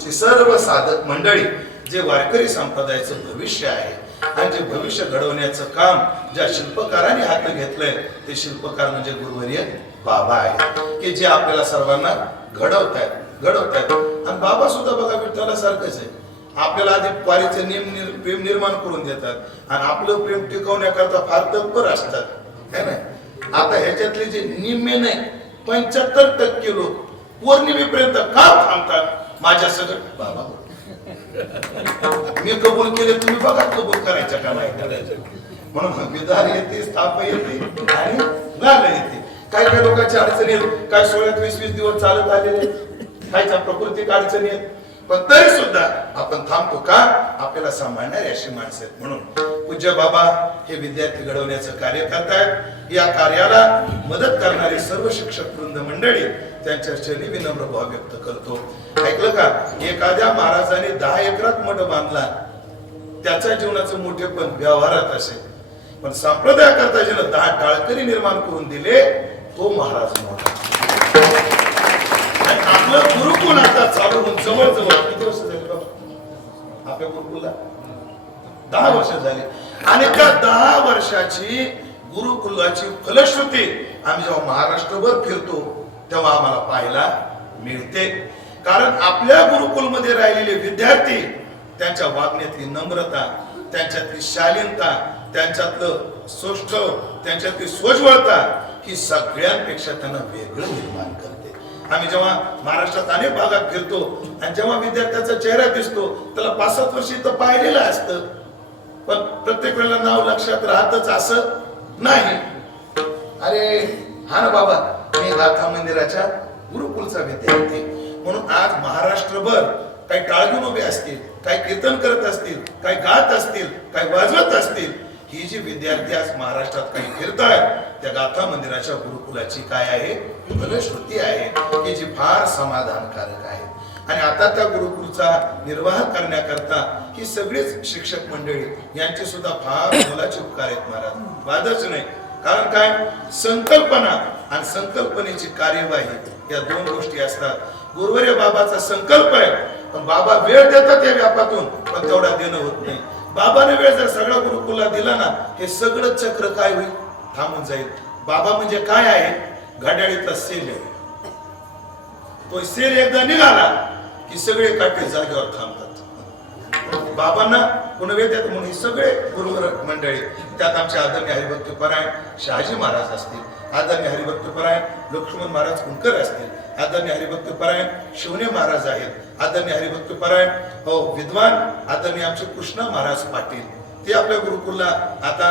गुरुकुलची सर्व साधक मंडळी, जे वारकरी संप्रदायाचं भविष्य आहे आणि जे भविष्य घडवण्याचं काम ज्या शिल्पकारांनी हात घेतलंय, ते शिल्पकार म्हणजे गुरुवर्य बाबा आहे, की जे आपल्याला सर्वांना घडवतायत. आणि बाबा सुद्धा बघा विठ्ठला सारखंच आहे. आपल्याला आधी वारीचे प्रेम निर्माण करून देतात आणि आपलं प्रेम टिकवण्याकरता फार तत्पर असतात, है ना. आता ह्याच्यातले जे निम्मे नाही 75% लोक पौर्णिमेपर्यंत का थांबतात? माझ्या सगळं बाबा मी कबूल केले, तुम्ही बघा कबूल करायचं का नाही करायचं. म्हणून विधार येते, स्थाप येते आणि गाल येते. काय काय लोकांची अडचणी आहेत, काय 16-20 दिवस चालत आलेले, कायच्या प्रकृती अडचणी आहेत, पण तरी सुद्धा आपण थांबतो का? आपल्याला सांभाळणारी अशी माणसं आहेत. म्हणून पूज्य बाबा हे विद्यार्थी घडवण्याचं कार्य करतायत. या कार्याला मदत करणारे सर्व शिक्षक वृंद मंडळी त्यांच्या चरणी विनम्र भाव व्यक्त करतो. ऐकलं का? एखाद्या महाराजाने 10 एकरात मठ बांधला, त्याच्या जीवनाचं मोठेपण व्यवहारात असेल, पण संप्रदाय करता ज्यानं 10 टाळकरी निर्माण करून दिले, तो महाराज मोठा. आपलं गुरुकुल आता चालू होऊन जवळजवळ किती वर्ष झाली बाबा आपल्या गुरुकुलला? 10 वर्ष झाली. आणि त्या 10 वर्षाची गुरुकुलाची फलश्रुती आम्ही जेव्हा महाराष्ट्रभर फिरतो तेव्हा आम्हाला पाहायला मिळते. कारण आपल्या गुरुकुलमध्ये राहिलेले विद्यार्थी, त्यांच्या वागण्यातली नम्रता, त्यांच्यातली शालीनता, त्यांच्यातलं सौष्ठव, त्यांच्यातली सोज्वळता ही सगळ्यांपेक्षा त्यांना वेगळं निर्माण करते. आम्ही जेव्हा महाराष्ट्रात अनेक भागात फिरतो आणि जेव्हा विद्यार्थ्याचा चेहरा दिसतो, त्याला 5-7 वर्ष इथं पाहिलेलं असतं, पण प्रत्येक वेळेला नाव लक्षात राहतच असं नाही. अरे हा ना बाबा, मी गाथा मंदिराच्या गुरुकुलचा विद्यार्थी. म्हणून आज महाराष्ट्रभर काही टाळगुण उभे असतील, काही कीर्तन करत असतील, काही गात असतील, काही वाजवत असतील, ही जी विद्यार्थी आज महाराष्ट्रात काही फिरतायत, त्या गाथा मंदिराच्या गुरुकुलाची काय आहे? फलश्रुती आहे, की जी फार समाधानकारक आहे. आणि आता त्या गुरुकुलचा निर्वाह करण्याकरता ही सगळीच शिक्षक मंडळी यांचे सुद्धा फार मोलाचे उपकार आहेत महाराज, वादच नाही. कारण काय? संकल्पना आणि संकल्पनेची कार्यवाही या 2 गोष्टी असतात. गुरुवर्य बाबाचा संकल्प आहे, पण बाबा वेळ देतात या व्यापातून, पण तेवढा देणं होत नाही. बाबाने वेळ जर सगळा गुरुकुलला दिला ना, हे सगळं चक्र काय होईल? थांबून जाईल. बाबा म्हणजे काय आहे? घड्याळीचा सेल आहे. तो सेल एकदा निघाला की सगळे काटे जागेवर थांबतात. बाबांना पुन्हा वेळ देतात म्हणून सगळे गुरुवर मंडळी, त्यात आमचे आदरणीय हरिभक्तपरायण शहाजी महाराज असतील, आदरणीय हरिभक्तपरायण लक्ष्मण महाराज कुंकर असतील, आदरणीय हरिभक्तपरायण शिवने महाराज आहेत, आदरणीय हरिभक्तपरायण विद्वान आदरणीय आमचे कृष्ण महाराज पाटील, ते आपल्या गुरुकुलला आता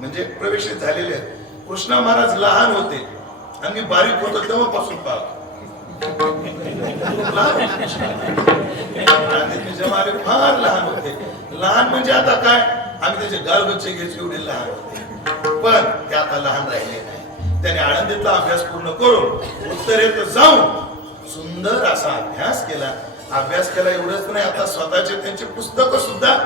म्हणजे प्रवेशित झालेले आहेत. कृष्णा महाराज लहान होते आणि मी बारीक होतो तेव्हापासून पाहतो. जेव्हा आले फार लहान होते. लहान म्हणजे आता काय, आम्ही त्याचे गालबच्चे घ्यायचे एवढे लहान होते, पण ते आता लहान राहिले नाही. त्याने आळंदीतला अभ्यास पूर्ण करून उत्तरेत जाऊन सुंदर असा अभ्यास केला. एवढंच नाही, आता स्वतःचे त्यांचे पुस्तकं सुद्धा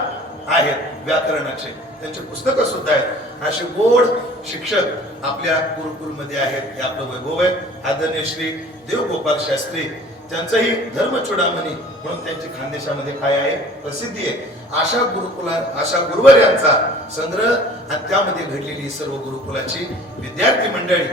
आहेत, व्याकरणाचे त्यांचे पुस्तकं सुद्धा आहेत. असे गोड शिक्षक आपल्या गुरुकुलमध्ये आहेत. हे आपलं वैभव आहे. आदरणीय श्री देवगोपाल शास्त्री, त्यांचंही धर्मचूडामणी म्हणून त्यांची खानदेशामध्ये काय आहे? प्रसिद्धी आहे. अशा गुरुवर्यांचा संग्रह आणि त्यामध्ये घडलेली सर्व गुरुकुलाची विद्यार्थी मंडळी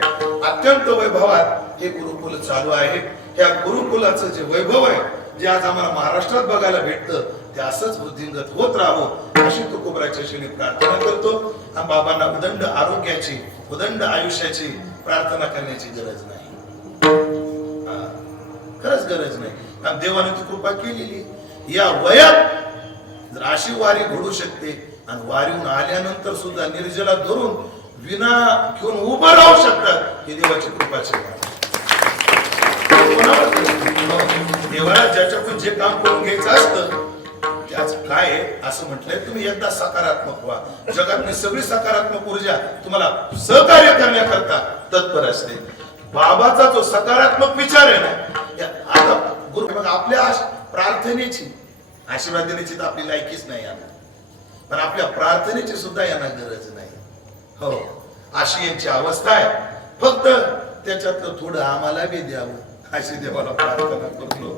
अत्यंत वैभवात हे गुरुकुल चालू आहे. या गुरुकुलाचं जे वैभव आहे, जे आज आम्हाला महाराष्ट्रात बघायला भेटतं, ते असंच वृद्धिंगत होत राहावं अशी तुकोबराच्या श्रीने प्रार्थना करतो. आणि बाबांना उदंड आरोग्याची, उदंड आयुष्याची प्रार्थना करण्याची गरज नाही, खरंच गरज नाही. कारण देवाने ती कृपा केलेली. या वयात जर अशी वारी घडू शकते आणि वारीहून आल्यानंतर सुद्धा निर्जला धरून विना घेऊन उभं राहू शकतात, ही देवाची कृपाची आहे. देवाला ज्याच्याकडून जे काम करून घ्यायचं असतं त्याच काय असं म्हटलंय, तुम्ही एकदा सकारात्मक व्हा. जगातली सगळी सकारात्मक ऊर्जा तुम्हाला सहकार्य करण्याकरता तत्पर असते. बाबाचा जो सकारात्मक विचार आहे ना, आता गुरु आपल्या प्रार्थनेची, आशीर्वाद देण्याची तर आपली लायकीच नाही यांना, पण आपल्या प्रार्थनेची सुद्धा यांना गरज नाही. हो, अशी यांची अवस्था आहे. फक्त त्याच्यातलं थोडं आम्हाला बी द्यावं अशी देवाला प्रार्थना करतो.